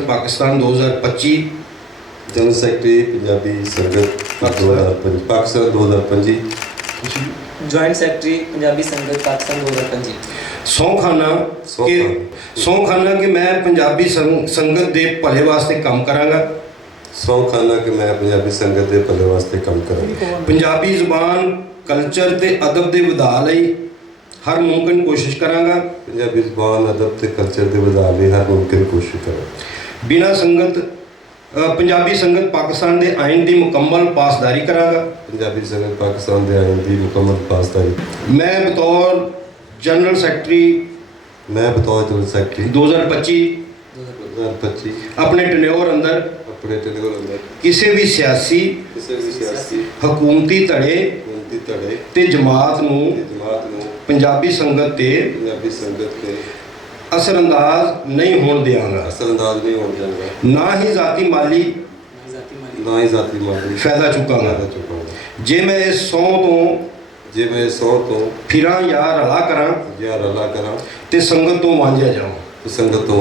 संगत Pakistan 2025, general secretary Punjabi संगत Pakistan 2025, joint secretary Punjabi संगत पाकिस्तान 2025। सौं खाना कि मैं पंजाबी संगत के भले वास्ते काम करांगा। सौं खाना कि मैं पंजाबी संगत के भले वास्ते काम करांगा। पंजाबी जुबान कल्चर ते अदब के वधा लई हर मुमकिन कोशिश करांगा। पंजाबी जुबान अदब ते कल्चर के वधा लई हर मुमकिन कोशिश करांगा। बिना संगत पंजाबी संगत पाकिस्तान के आइन की मुकम्मल पासदारी करांगा। पंजाबी संगत पाकिस्तान के आइन की मुकम्मल पासदारी। मैं बतौर जनरल सेक्रेटरी जनरल सेक्रेटरी 2025 अपने टन्योर अंदर किसी भी सियासी हुकूमती धड़े ते जमात नूं पंजाबी संगत ते असरअंदाज नहीं होने देंगा, ना ही जाती माली फायदा चुकांगा। जे मैं इस सौं तो फिरां या रला करां ते संगत तो वांझिया जाऊं। संगत तो